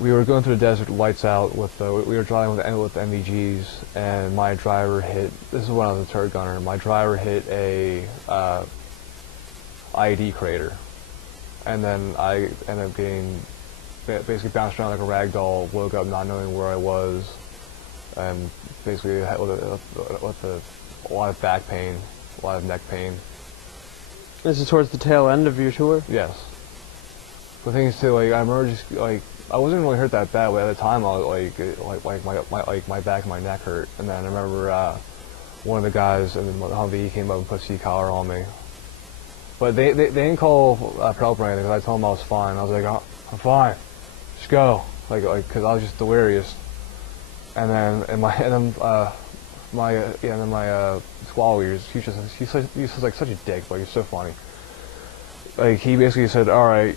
we were going through the desert, lights out. We were driving with MVGs, and my driver hit. This is when I was a turret gunner. My driver hit a IED crater, and then I ended up getting basically bounced around like a rag doll. Woke up not knowing where I was, and basically had with a lot of back pain, a lot of neck pain. This is towards the tail end of your tour? Yes. The thing is too, like I remember just like I wasn't really hurt that bad, but at the time I was like my back and my neck hurt, and then I remember one of the guys in the Humvee came up and put a sea collar on me. But they didn't call help or anything, because I told them I was fine. I was like, oh, I'm fine, just go, like because I was just delirious. And then my squad leader, he's like such a dick, but he's so funny. Like he basically said, all right,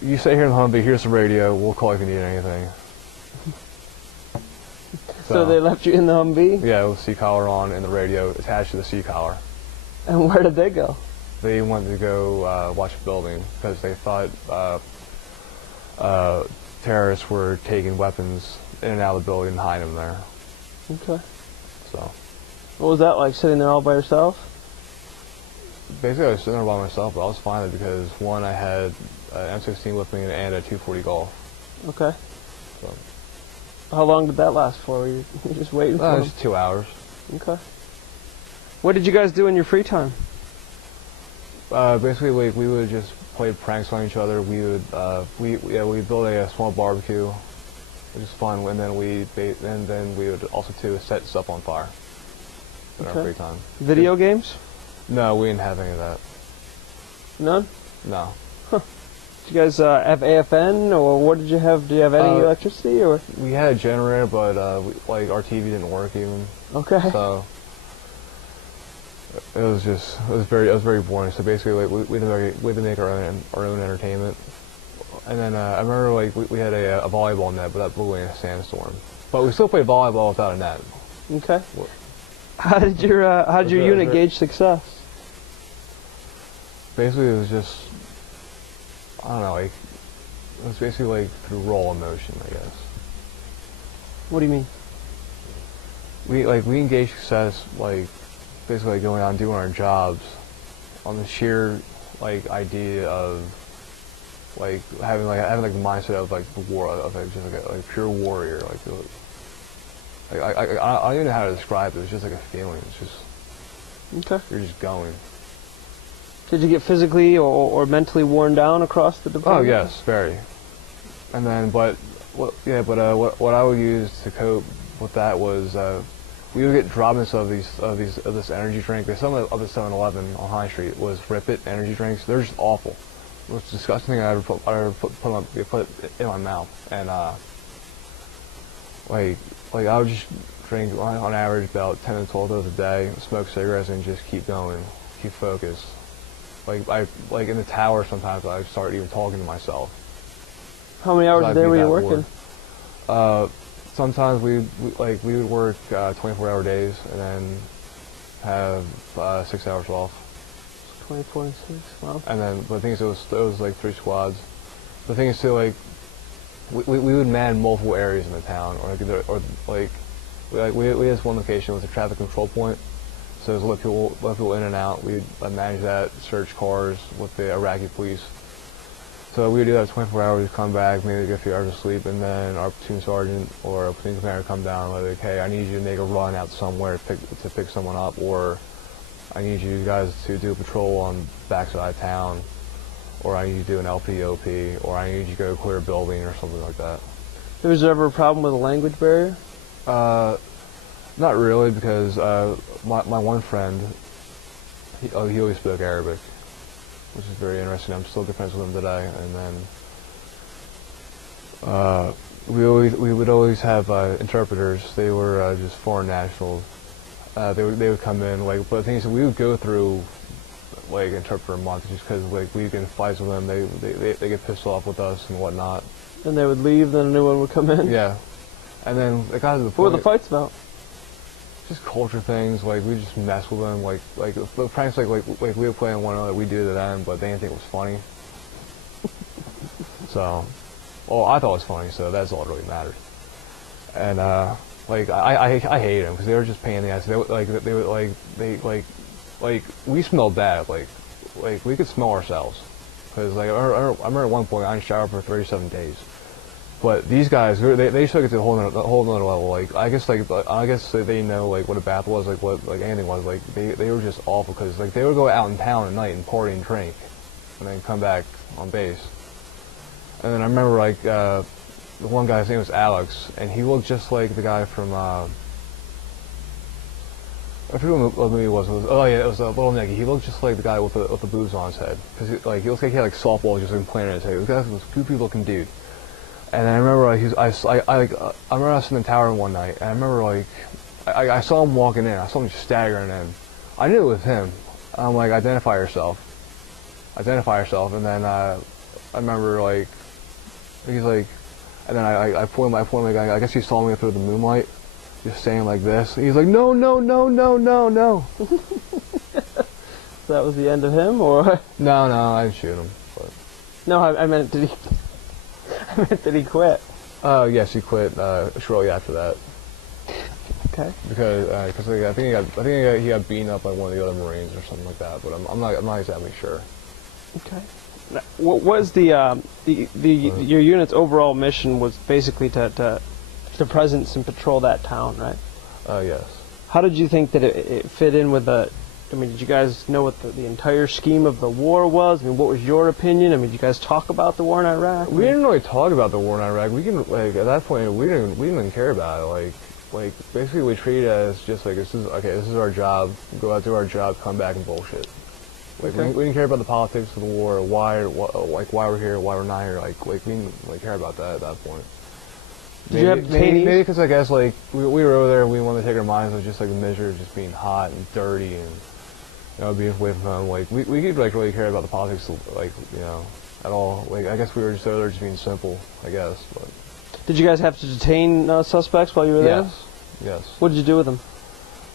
you stay here in the Humvee, here's the radio, we'll call if you need anything. So they left you in the Humvee? Yeah, with the sea collar on and the radio attached to the sea collar. And where did they go? They wanted to go watch a building because they thought terrorists were taking weapons in and out of the building and hiding them there. Okay. So. What was that like, sitting there all by yourself? Basically, I was sitting there by myself, but I was fine because one, I had an M16 with me and a 240 Golf. Okay. So. How long did that last for? Were you just waiting for them? Just 2 hours. Okay. What did you guys do in your free time? Basically, like we would just play pranks on each other. We would we build a small barbecue, which is fun, and then we would also set stuff on fire in our free time. Video games? No, we didn't have any of that. None? No. Huh. Did you guys have AFN, or what did you have? Do you have any electricity, or? We had a generator, but like our TV didn't work even. Okay. So it was very boring. So basically, like we had to make our own entertainment. And then I remember like we had a volleyball net, but that blew away in a sandstorm. But we still played volleyball without a net. Okay. How did your unit gauge success? Basically, it was just, I don't know, like it was basically like through raw emotion, I guess. What do you mean? We engaged success like basically like going out and doing our jobs on the sheer like idea of like having the mindset of like the war of like just like a pure warrior, like I don't even know how to describe it. It's just like a feeling. It's just you're just going. Did you get physically or mentally worn down across the deployment? Oh yes, very. And then, what I would use to cope with that was we would get droppings of this energy drink. There's some of the 7-Eleven on High Street was Rip It energy drinks. They're just awful. The most disgusting thing I ever put in my mouth. And like I would just drink on average about 10 to 12 of those a day, smoke cigarettes, and just keep going, keep focused. Like in the tower sometimes I start even talking to myself. How many hours a day were you working? Sometimes we would work 24-hour days and then have 6 hours off. 24 and 6, wow. And then, but the thing is, it was like 3 squads. The thing is too, like we would man multiple areas in the town, we had this one location with a traffic control point. So there's let people in and out. We'd manage that, search cars with the Iraqi police. So we would do that 24 hours, we'd come back, maybe get a few hours of sleep, and then our platoon sergeant or a platoon commander would come down and like, hey, I need you to make a run out somewhere to pick someone up, or I need you guys to do a patrol on the backside of town, or I need you to do an LPOP, or I need you to go clear a building or something like that. Was there ever a problem with a language barrier? Not really, because my one friend, he always spoke Arabic, which is very interesting. I'm still good friends with him today. And then we would always have interpreters. They were just foreign nationals. They would come in, like, but the thing is, we would go through like interpreter months just because like we get in fights with them. They get pissed off with us and whatnot. And they would leave, then a new one would come in. Yeah, and then it got to the point. What were the fights about? Just culture things. Like we just mess with them. Like the pranks like we would play on one another. We do to them, but they didn't think it was funny. So. Well, I thought it was funny, so that's all that really mattered. And like I hated them because they were just pain in the ass. They would like we smelled bad. Like we could smell ourselves. Because like I remember at one point I didn't shower for 37 days. But these guys, they took it to a whole nother level. Like I guess they know like what a bath was, like what like anything was. Like they were just awful because like they would go out in town at night and party and drink, and then come back on base. And then I remember like the one guy's name was Alex, and he looked just like the guy from I forget what movie it was. Oh yeah, it was Little Nicky. He looked just like the guy with the boobs on his head because he looked like he had like softballs just implanted in his head. This guy was a goofy looking dude. And I remember like I remember I was in the tower one night, and I remember like I saw him walking in. I saw him just staggering in. I knew it was him. I'm like, identify yourself. And then I remember like he's like, and then I pointed my guy. I guess he saw me through the moonlight, just saying like this. And he's like, no. So that was the end of him, or? No, I didn't shoot him. But. No, I meant did he? Did he quit? Yes, he quit shortly after that. Okay. Because like, I think he got beaten up by one of the other Marines or something like that. But I'm not exactly sure. Okay. Now, what was your unit's overall mission was basically to presence and patrol that town, right? Yes. How did you think that it fit in with the? I mean, did you guys know what the entire scheme of the war was? I mean, what was your opinion? I mean, did you guys talk about the war in Iraq? We didn't really talk about the war in Iraq. We can like at that point we didn't even care about it. Like basically we treated it as just like this is our job. Go out do our job, come back and bullshit. Like Okay. we didn't care about the politics of the war, why we're here, why we're not here. Like we didn't really care about that at that point. Did you have detainees? Maybe because I guess like we were over there, we wanted to take our minds off just like the misery of just being hot and dirty and. Being away from home, like we could like really care about the politics, like at all. Like I guess we were just over there just being simple, I guess. But Did you guys have to detain suspects while you were there? Yes. What did you do with them?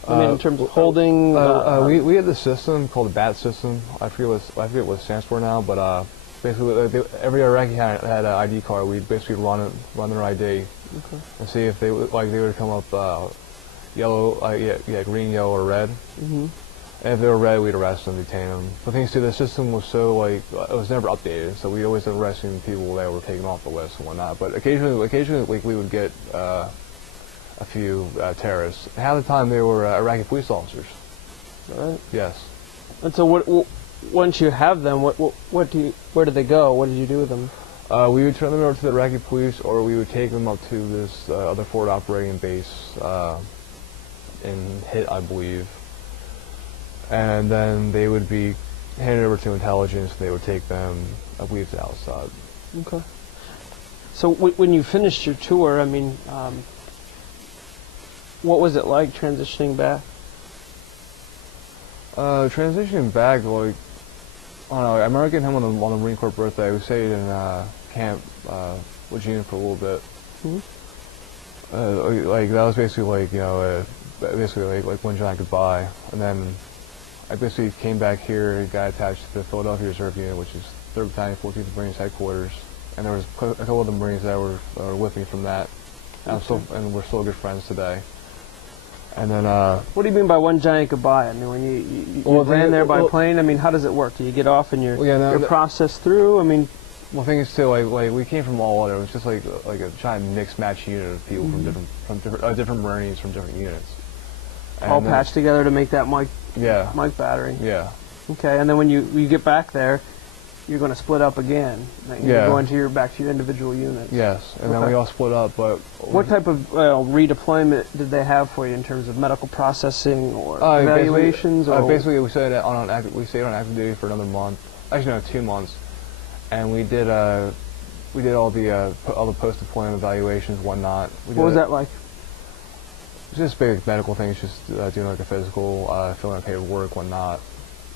I mean, in terms of holding. We had this system called the BAT system. I forget what it stands for now, but basically every Iraqi had an ID card. We'd basically run their ID and see if they would come up yellow, green, yellow, or red. Mm-hmm. And if they were red, we'd arrest them, detain them. But things too, the system was so it was never updated, so we always ended up arresting people that were taken off the list and whatnot. But occasionally, we would get a few terrorists. Half the time, they were Iraqi police officers. All right. Yes. And so, once you have them, where do they go? What did you do with them? We would turn them over to the Iraqi police, or we would take them up to this other forward operating base in Hit, I believe. And then they would be handed over to intelligence, and they would take them, I believe, to outside. Okay. So when you finished your tour, I mean, what was it like transitioning back? Transitioning back, like, I don't know, I remember getting home on the Marine Corps birthday. We stayed in camp with Gina for a little bit. Mm-hmm. Like, that was basically like, basically like one giant goodbye. And then I basically came back here and got attached to the Philadelphia Reserve Unit, which is 3rd Battalion, 14th Marines headquarters. And there was a couple of the Marines that were with me from that. And we're still good friends today. And then, what do you mean by one giant goodbye? I mean, when you ran there by plane, I mean, how does it work? Do you get off and you're processed through? I mean, well, thing is too, like we came from all over. It was just like a giant mixed match unit of people from different Marines from different units. All patched together to make that mic battery. Yeah. Okay, and then when you get back there, you're going to split up again. You're going back to your individual units. Yes, and then we all split up. But what type of redeployment did they have for you in terms of medical processing or evaluations? Basically, we stayed on active duty for another month. Actually, no, 2 months, and we did all the post-deployment evaluations, whatnot. What was that like? Just basic medical things, just doing like a physical, filling out paperwork, whatnot.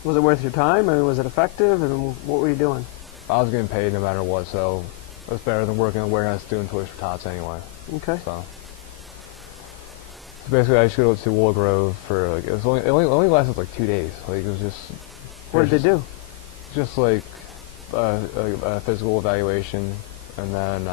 Was it worth your time? I mean, was it effective? I mean, what were you doing? I was getting paid no matter what, so it was better than working in a warehouse doing toys for tots anyway. Okay. So basically, I just go to Willow Grove for like it only lasted like 2 days. Like it was just. What did they do? Just like a physical evaluation, and then